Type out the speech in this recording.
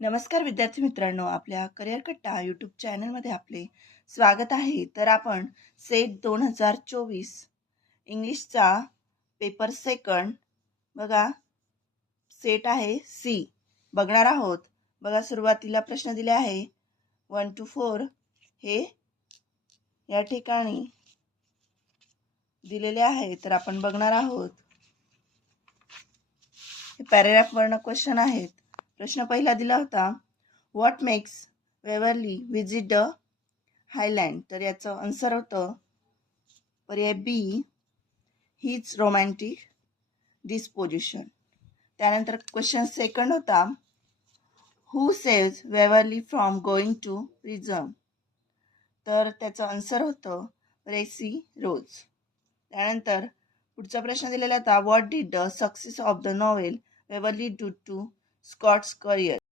नमस्कार विद्यार्थी मित्रांनो, आपल्या करिअर कट्टा यूट्यूब चॅनलमध्ये आपले स्वागत आहे. तर आपण सेट 2024 इंग्लिशचा पेपर सेकंड बघा, सेट आहे सी बघणार आहोत. बघा, सुरुवातीला प्रश्न दिले आहे 1 to 4 हे या ठिकाणी दिलेले आहे. तर आपण बघणार आहोत. हे पॅराग्राफ वर्ण क्वेश्चन आहेत. प्रश्न पहिला दिला होता, what makes Waverley visit the Highland. तर याचं आन्सर होतं पर्याय बी, हीच रोमॅन्टिक डिस्पोजिशन. त्यानंतर क्वेश्चन सेकंड होता, who saves Waverley from going to prison. तर त्याचं आन्सर होतं रेसी रोज. त्यानंतर पुढचा प्रश्न दिलेला होता, what did the success of the novel Waverley do to Scott's career.